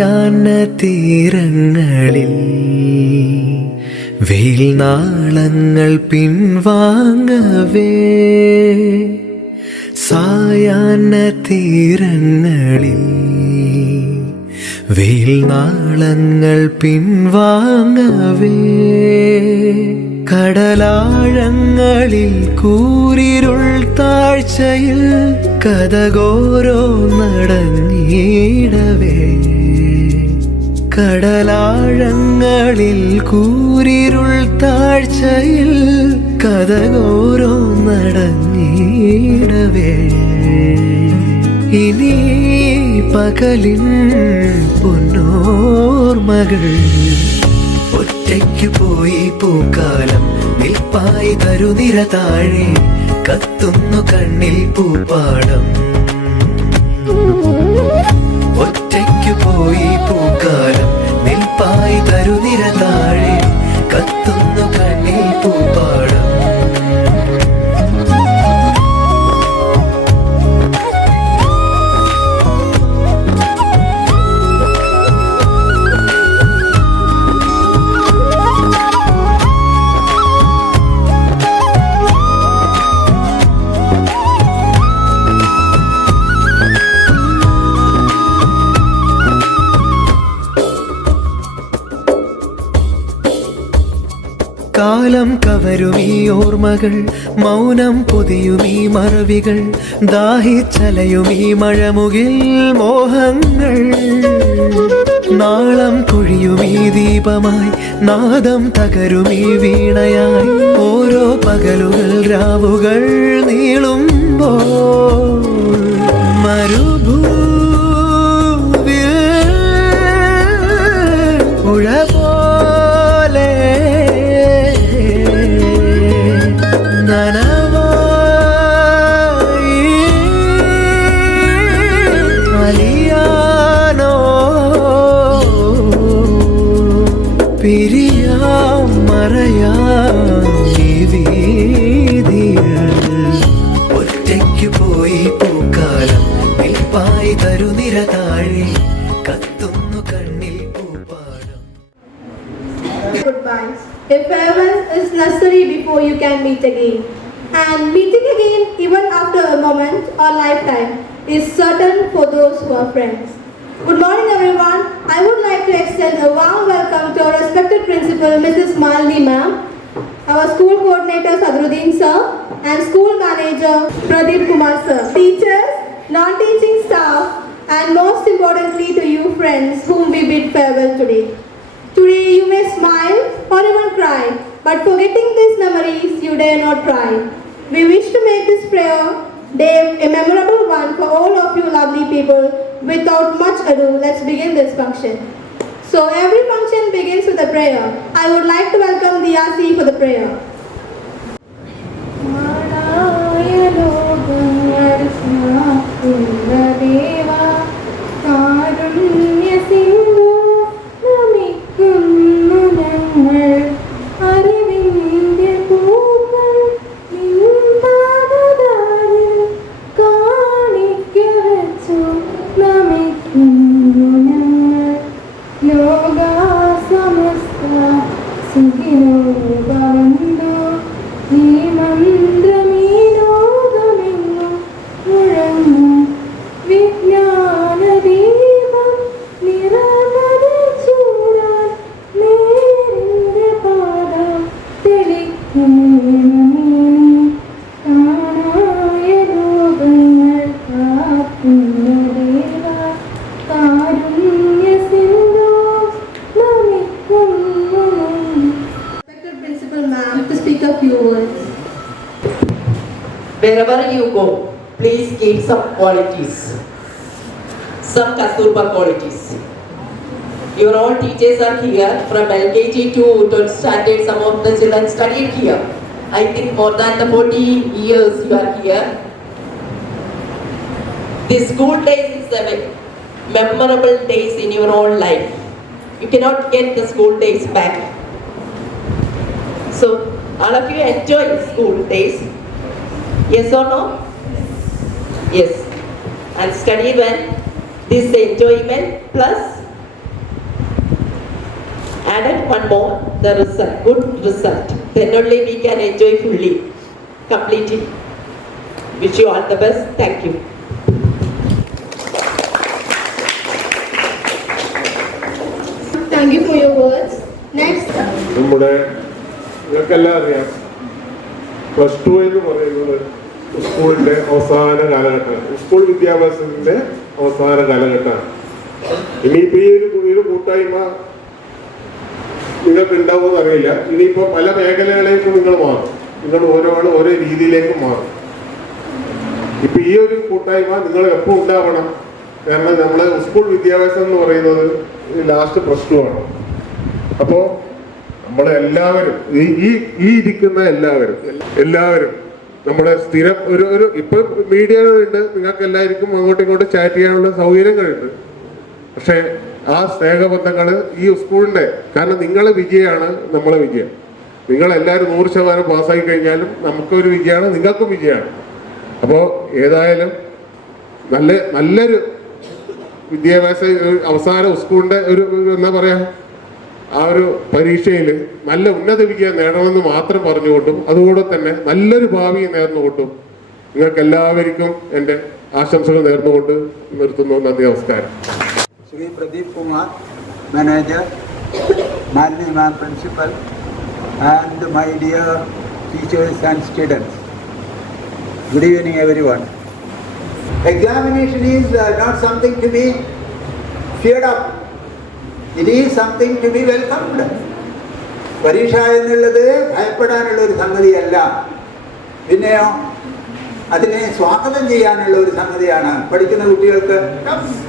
സായാഹ്ന തീരങ്ങളിൽ വെയിൽനാളങ്ങൾ പിൻവാങ്ങവേ, സായാഹ്ന തീരങ്ങളിൽ വെയിൽനാളങ്ങൾ പിൻവാങ്ങവേ, കടലാഴങ്ങളിൽ കൂരിരുൾ താഴ്ചയിൽ കഥകോരോ നടങ്ങിയിടവേ, കടലാഴങ്ങളിൽ കൂരിരുൾ താഴ്ചയിൽ കഥകോരോ നടങ്ങിയിടവേ, ഇനി പകലിൻ പൊന്നോർമകൾ ഒറ്റയ്ക്കു പോയി പൂക്കാലം നിൽപ്പായി തരുനിര താഴെ കത്തുന്നു കണ്ണിൽ പൂപ്പാടം, ഒറ്റയ്ക്കു പോയി പൂക്കാലം നിൽപ്പായി തരുനിര താഴെ കത്തുന്നു കണ്ണിൽ പൂപ്പാടം. കാലം കവരുമീ ഓർമ്മകൾ, മൗനം പൊതിയുമീ മറവികൾ, ദാഹിച്ചലയുമീ മഴമുകിൽ മോഹങ്ങൾ, നാളം കൊഴിയുമീ ദീപമായി, നാദം തകരുമീ വീണയായി, ഓരോ പകലുകൾ രാവുകൾ നീളുമ്പോൾ മരുഭൂവിൽ പുഴ പോലെ നനവായി അലിയാനോ പിരിയാം മറയാം ഈ വീതികൾ, ഒറ്റയ്ക്കു പോയി പൂക്കാലം നിൽപ്പായി തരുനിര താഴെ കത്തുന്നു കണ്ണിൽ പൂപ്പാടം. Goodbyes. A farewell is necessary before you can meet again. And meeting again, even after a moment or lifetime, is certain for those who are friends. Good morning, everyone. I would like to extend a warm welcome to our respected principal, Mrs. Malini ma'am, our school coordinator, Sadruddin sir, and school manager, Pradeep Kumar sir, teachers, non-teaching staff, and most importantly to you friends whom we bid farewell today. Today you may smile or even cry, but forgetting these memories you dare not try. We wish to make this prayer day a memorable one for all of you lovely people. Without much ado, let's begin this function. So every function begins with a prayer. I would like to welcome the RC for the prayer. Wherever you go, please keep some qualities, some Kasturba qualities. Your all teachers are here from LKG to 12th standard. Some of the children studied here. I think more than the 40 years you are here. This school days is a memorable days in your own life. You cannot get the school days back. So all of you enjoy school days. Yes or no? Yes. And study well. This enjoyment plus Added one more, the result, good result. Then only we can enjoy fully, completely. Wish you all the best. Thank you. Thank you for your words. Next. നമ്മുടെ നിങ്ങൾക്കെല്ലാം അറിയാം, +2 എന്ന് പറയുന്നത് സ്കൂളിൻ്റെ അവസാന കാലഘട്ടമാണ്. School വിദ്യാഭ്യാസത്തിൻ്റെ അവസാന കാലഘട്ടമാണ്. ഇനിയിപ്പോൾ ഈ ഒരു കൂട്ടായ്മ നിങ്ങൾക്ക് ഉണ്ടാവുമെന്ന് അറിയില്ല. ഇനിയിപ്പോൾ പല മേഖലകളിലേക്കും നിങ്ങൾ മാറും. നിങ്ങൾ ഓരോ രീതിയിലേക്ക് മാറും. ഇപ്പം ഈ ഒരു കൂട്ടായ്മ നിങ്ങൾ എപ്പോൾ ഉണ്ടാവണം? കാരണം നമ്മൾ സ്കൂൾ വിദ്യാഭ്യാസം എന്ന് പറയുന്നത് ലാസ്റ്റ് +2 അപ്പോൾ നമ്മളെല്ലാവരും ഈ ഇരിക്കുന്ന എല്ലാവരും നമ്മുടെ സ്ഥിരം ഒരു ഇപ്പം മീഡിയകളുണ്ട്, നിങ്ങൾക്ക് എല്ലാവർക്കും അങ്ങോട്ടും ഇങ്ങോട്ടും ചാറ്റ് ചെയ്യാനുള്ള സൗകര്യങ്ങളുണ്ട്. പക്ഷേ ആ സ്നേഹബന്ധങ്ങൾ ഈ സ്കൂളിൻ്റെ, കാരണം നിങ്ങളെ വിജയമാണ് നമ്മളെ വിജയം. നിങ്ങളെല്ലാവരും 100% പാസ്സായി കഴിഞ്ഞാലും നമുക്കൊരു വിജയമാണ്, നിങ്ങൾക്കും വിജയമാണ്. അപ്പോൾ ഏതായാലും നല്ലൊരു വിദ്യാഭ്യാസ അവസാന സ്കൂളിൻ്റെ എന്താ പറയുക, ആ ഒരു പരീക്ഷയിൽ നല്ല ഉന്നത വിജയം നേടണമെന്ന് മാത്രം പറഞ്ഞുകൊണ്ടും അതുകൂടെ തന്നെ നല്ലൊരു ഭാവി നേർന്നുകൊണ്ടും നിങ്ങൾക്ക് എല്ലാവർക്കും എൻ്റെ ആശംസകൾ നേർന്നുകൊണ്ട് നിർത്തുന്നു. നന്ദി, നമസ്കാരം. Shri Pradeep Kumar, Manager, Managing Man Principal, and my dear teachers and students. Good evening, everyone. Examination is not something to be feared of. It is something to be welcomed. പരീക്ഷ എന്നുള്ളത് ഭയപ്പെടാനുള്ള ഒരു സംഗതിയല്ല, പിന്നെയോ അതിനെ സ്വാഗതം ചെയ്യാനുള്ള ഒരു സംഗതിയാണ്. പഠിക്കുന്ന കുട്ടികൾക്ക്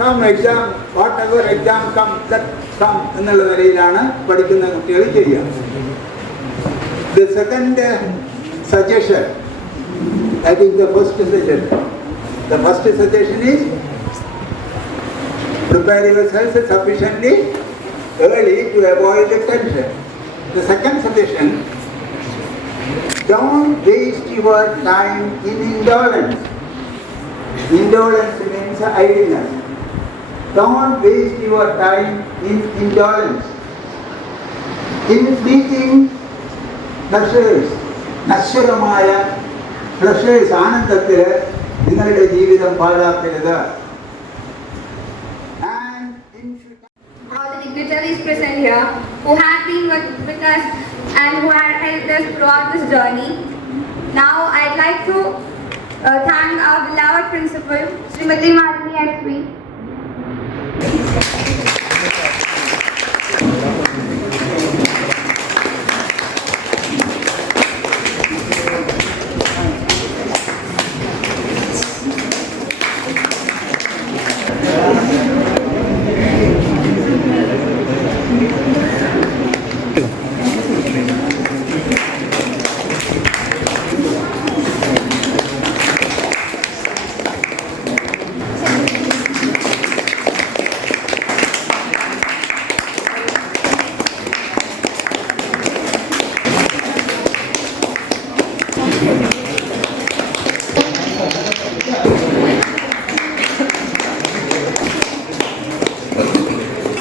come exam, whatever exam come എന്നുള്ള നിലയിലാണ് പഠിക്കുന്ന കുട്ടികൾ ചെയ്യുക. The second suggestion, I think the first suggestion is prepare yourself sufficiently early to avoid the tension. The second suggestion, don't waste your time in indolence. Indolence means idleness. Don't waste your time in indolence. In fleeting pleasures, നശ്വരമായ pleasures, ആനന്ദത്തിൽ നിങ്ങളുടെ ജീവിതം പാഴാക്കരുത്. All the dignitaries present here who have been with us and who have helped us throughout this journey. Now I'd like to thank our beloved principal, Srimati Madhuri SP.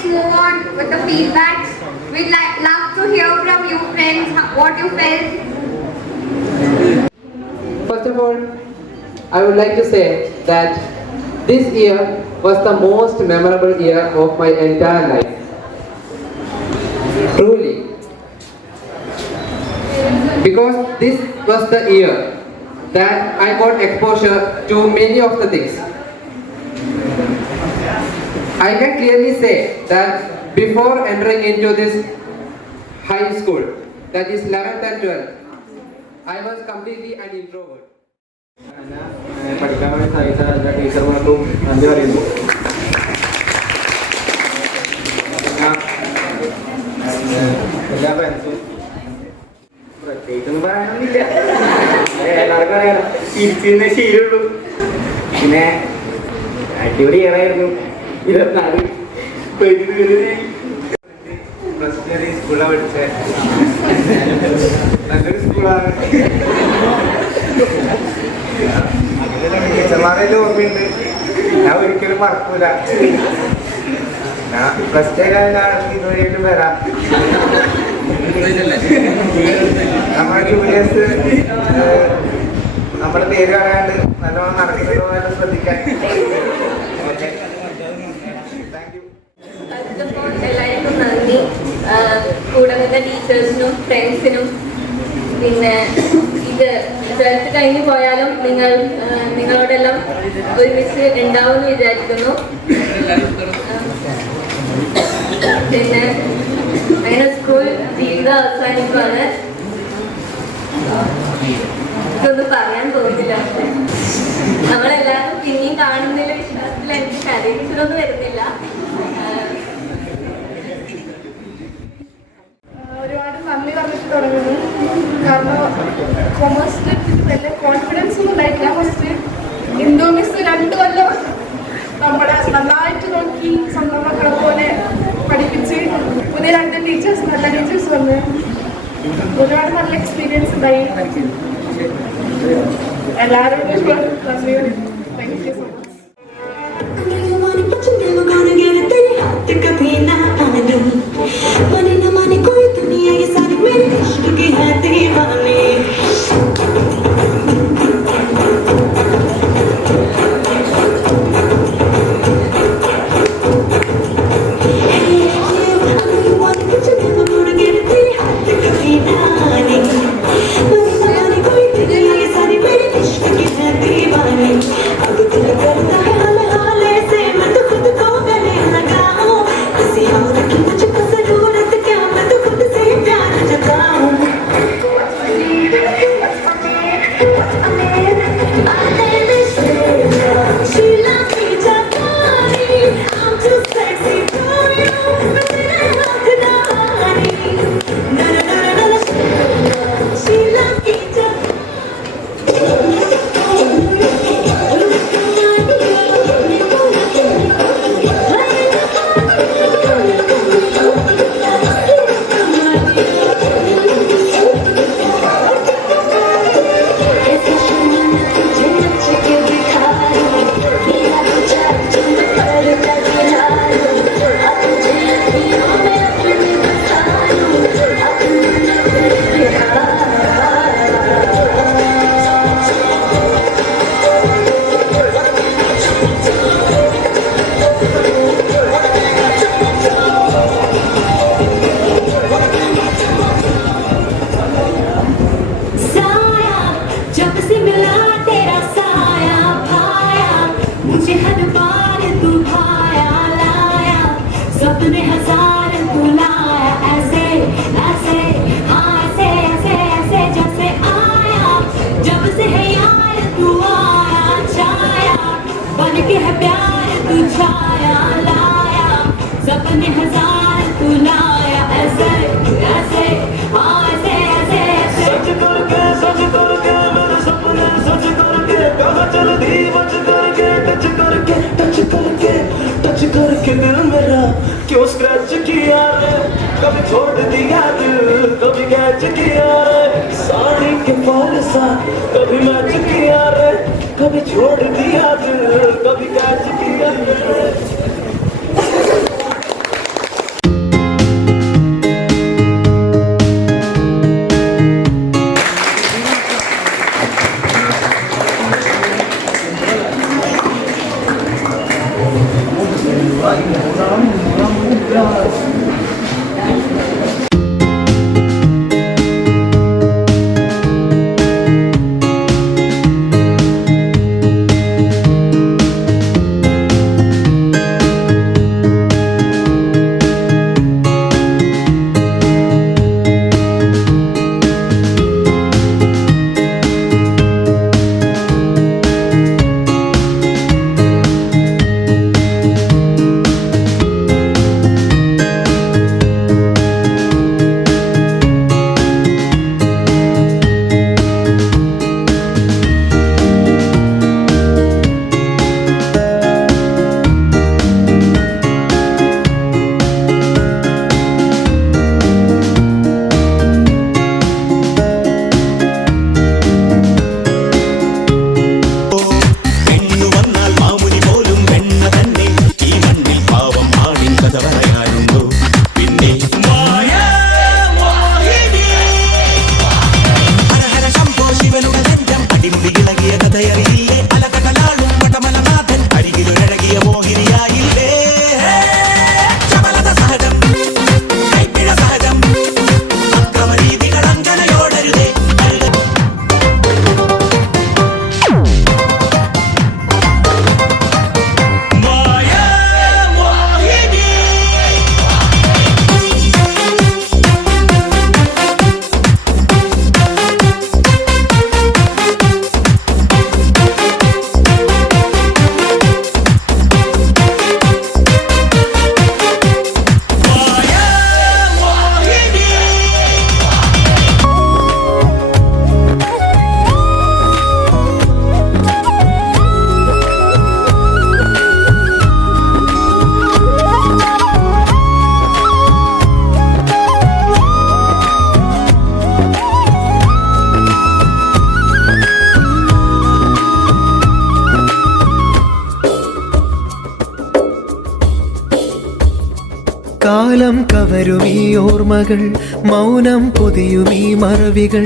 Move on with the feedbacks. We'd love to hear from you friends what you felt. First of all, I would like to say that this year was the most memorable year of my entire life. Truly. Because this was the year that I got exposure to many of the things. I can clearly say that before entering into this high school, that is 11th and 12th, I was completely an introvert. പഠിക്കാൻ വേണ്ടി സഹായിച്ച എല്ലാ ടീച്ചർമാർക്കും നന്ദി പറയുന്നു. എല്ലാ ഫ്രണ്ട്സും പ്രത്യേകിച്ചൊന്നും പറയാനൊന്നുമില്ല, എല്ലാവർക്കും അറിയാലോ, തിരിച്ചിരുന്ന ശീലമുള്ളൂ. പിന്നെ അടിപൊളി ഏറായിരുന്നു 24 പ്ലസ് സ്കൂളാണ് പഠിച്ചത്. നല്ലൊരു സ്കൂളാണ്. ടീച്ചർമാരെല്ലാം ഓർമ്മയുണ്ട്, ഞാൻ ഒരിക്കലും മറക്കൂല. ഞാൻ പ്ലസ് ടു കഴിഞ്ഞാണെങ്കിൽ ഇതുവരെയായിട്ടും വരാം. നമ്മുടെ ജൂനിയേഴ്സ് നമ്മുടെ പേര് പറയാണ്ട് നല്ലോണം നടക്കുന്നതോ എല്ലാം ശ്രദ്ധിക്കാൻ. Okay, thank you. അപ്പോൾ എല്ലാവർക്കും നന്ദി. കൂടെ നിന്ന ടീച്ചേഴ്സിനും ഫ്രണ്ട്സിനും. പിന്നെ ഇത് റിസൾട്ട് കഴിഞ്ഞ് പോയാലും നിങ്ങളോടെല്ലാം ഒരുമിച്ച് ഉണ്ടാവുമെന്ന് വിചാരിക്കുന്നു. പിന്നെ അങ്ങനെ സ്കൂൾ ജീവിതം അവസാനിക്കുവാണ്. ഇതൊന്നും പറയാൻ തോന്നില്ല. നമ്മളെല്ലാവരും പിന്നെയും കാണുന്നതിലെ വിശ്വാസത്തിൽ എനിക്ക് കരയിച്ചിട്ടൊന്നും വരുന്നില്ല. ഒരുപാട് നന്ദി പറഞ്ഞിട്ട് തുടങ്ങുന്നു. കാരണം കൊമേഴ്സിൽ വലിയ കോൺഫിഡൻസ് ഒന്നും ഉണ്ടായിട്ടില്ല. ഫസ്റ്റ് ഇന്തോ മിസ് 2 കൊല്ലം നമ്മളെ നന്നായിട്ട് നോക്കി സ്വന്തം മക്കളെ പോലെ പഠിപ്പിച്ച് പുതിയ 2 ടീച്ചേഴ്സ് നല്ല ടീച്ചേഴ്സ് വന്ന് ഒരുപാട് നല്ല എക്സ്പീരിയൻസ് ഉണ്ടായി. എല്ലാവരും താങ്ക് യു സോ മച്ച്. क्यों स्क्रैच किया रे, कभी छोड़ दिया दिल, कभी कैच किया रे, साड़ी के फॉल सा कभी मैच किया रे, कभी छोड़ दिया दिल, कभी कैच किया रे. കാലം കവരുമീ ഓർമ്മകൾ, മൗനം പൊതിയുമീ മറവികൾ,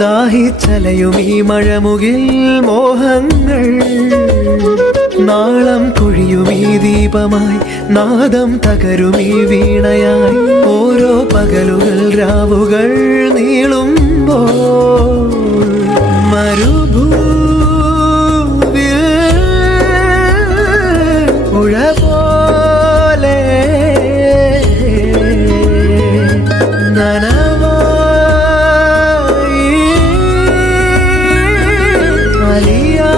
ദാഹിച്ചലയുമീ മഴമുകിൽ മോഹങ്ങൾ. നാളം കൊഴിയുമീ ദീപമായി, നാദം തകരുമീ വീണയായി, ഓരോ പകലുകൾ രാവുകൾ നീളുമ്പോൾ മരുഭൂവിൽ പുഴ പോലെ നനവായി അലിയാ